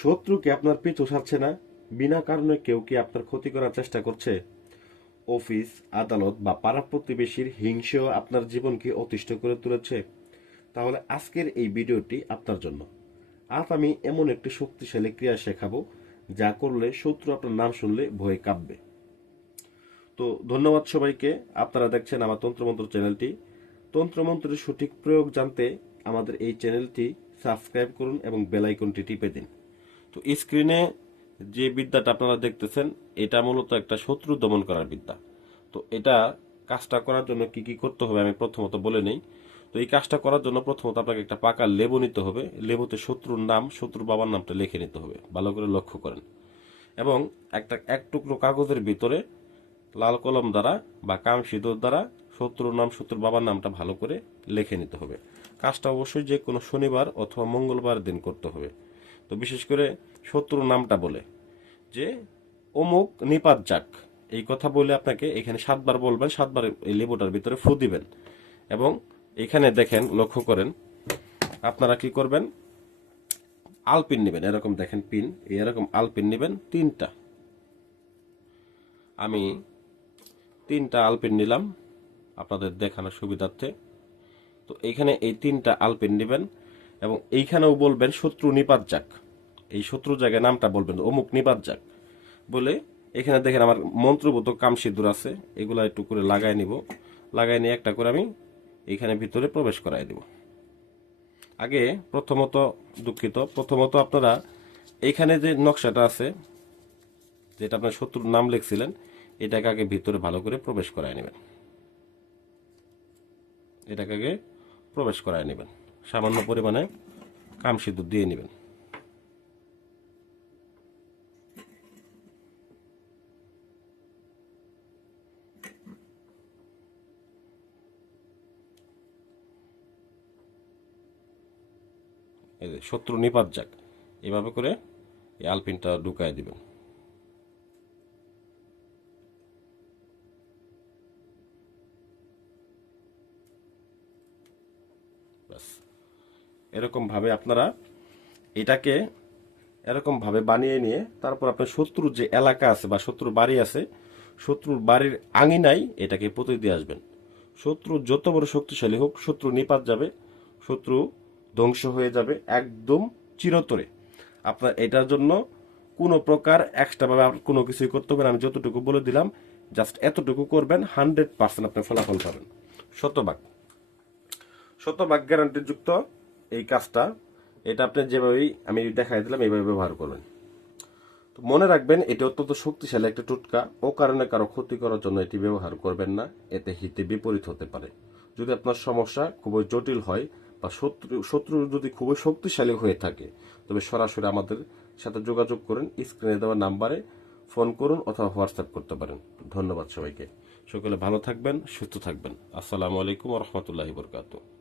শত্রু কি আপনার পিছু ছাড়ছে না? বিনা কারণে কেউ কি আপনার ক্ষতি করার চেষ্টা করছে? অফিস, আদালত বা পাড়া প্রতিবেশীর হিংসেও আপনার জীবনকে অতিষ্ঠ করে তুলেছে? তাহলে আজকের এই ভিডিওটি আপনার জন্য। আজ আমি এমন একটি শক্তিশালী ক্রিয়া শেখাবো যা করলে শত্রু আপনার নাম শুনলে ভয়ে কাঁপবে। তো ধন্যবাদ সবাইকে। আপনারা দেখছেন আমার তন্ত্রমন্ত্র চ্যানেলটি। তন্ত্রমন্ত্রের সঠিক প্রয়োগ জানতে আমাদের এই চ্যানেলটি সাবস্ক্রাইব করুন এবং বেল আইকনটি টিপে দিন। তো স্ক্রিনে যে বিদ্যাটা আপনারা দেখতেছেন এটা মূলত একটা শত্রু দমন করার বিদ্যা। তো এটা কাজটা করার জন্য কি কি করতে হবে আমি প্রথমত বলে নেই। তো এই কাজটা করার জন্য প্রথমত আপনাকে একটা পাকা লেবু নিতে হবে। লেবুতে শত্রুর নাম, শত্রুর বাবার নামটা লিখে নিতে হবে, ভালো করে লক্ষ্য করেন। এবং এক টুকরো কাগজের ভিতরে লাল কলম দ্বারা বা কাম সিঁদুর দ্বারা শত্রুর নাম, শত্রুর বাবার নামটা ভালো করে লিখে নিতে হবে। কাজটা অবশ্যই যে কোনো শনিবার অথবা মঙ্গলবার দিন করতে হবে। তো বিশেষ করে শত্রুর নামটা বলে যে অমুক নিপাত যাক, এই কথা বলে আপনাকে এখানে 7 বার বলবেন, 7 বার এই লেবুটার ভিতরে ফু দিবেন। এবং এখানে দেখেন, লক্ষ্য করেন, আপনারা কি করবেন, আলপিন নেবেন, এরকম দেখেন পিন, এরকম আলপিন নেবেন 3টা। আমি 3টা আলপিন নিলাম আপনাদের দেখানোর সুবিধার্থে। তো এইখানে এই 3টা আলপিন নেবেন এবং এইখানেও বলবেন শত্রু নিপাত যাক। এই শত্রু জায়গায় নামটা বলবেন অমুক নিপাত যাক বলে। এখানে দেখেন আমার মন্ত্রভূত কাম সিঁদুর আছে, এগুলা একটু করে লাগাই নিব। লাগাই নিয়ে একটা করে আমি এইখানে ভিতরে প্রবেশ করাই দেব। আগে প্রথমত আপনারা এইখানে যে নকশাটা আছে, যেটা আপনার শত্রুর নাম লিখছিলেন, এটাকে আগে ভিতরে ভালো করে প্রবেশ করাই নেবেন। এটাকে আগে প্রবেশ করাই নেবেন, সামান্য পরিমাণে কাম সিঁদুর দিয়ে নেবেন। এই যে শত্রু নিপাত যাক, এভাবে করে এই আলপিনটা ঢুকায় দিবেন। ব্যাস, এরকম ভাবে আপনারা এটাকে এরকম ভাবে বানিয়ে নিয়ে তারপর আপনার শত্রুর যে এলাকা আছে বা শত্রুর বাড়ি আছে, শত্রুর বাড়ির আঙিনায় এটাকে পুঁতে দিয়ে আসবেন। শত্রু যত বড় শক্তিশালী হোক, শত্রু নিপাত যাবে, শত্রু ধ্বংস হয়ে যাবে একদম চিরতরে। আপনার এটার জন্য কোনো প্রকার এক্সট্রাভাবে কোনো কিছুই করতে হবে না। আমি যতটুকু বলে দিলাম, জাস্ট এতটুকু করবেন, 100% আপনি ফলাফল পাবেন। শতভাগ শতভাগ গ্যারান্টিযুক্ত এই কাজটা। এটা আপনি যেভাবেই আমি দেখাই দিলাম এইভাবে ব্যবহার করবেন। তো মনে রাখবেন, এটি অত্যন্ত শক্তিশালী একটা টোটকা। ও কারণে কারো ক্ষতি করার জন্য এটি ব্যবহার করবেন না, এতে হিতে বিপরীত হতে পারে। যদি আপনার সমস্যা খুবই জটিল হয় বা শত্রু যদি খুবই শক্তিশালী হয়ে থাকে, তবে সরাসরি আমাদের সাথে যোগাযোগ করুন। স্ক্রিনে দেওয়া নাম্বারে ফোন করুন অথবা হোয়াটসঅ্যাপ করতে পারেন। ধন্যবাদ সবাইকে। সকলে ভালো থাকবেন, সুস্থ থাকবেন। আসসালামু আলাইকুম ওয়া রাহমাতুল্লাহি ওয়া বারাকাতুহু।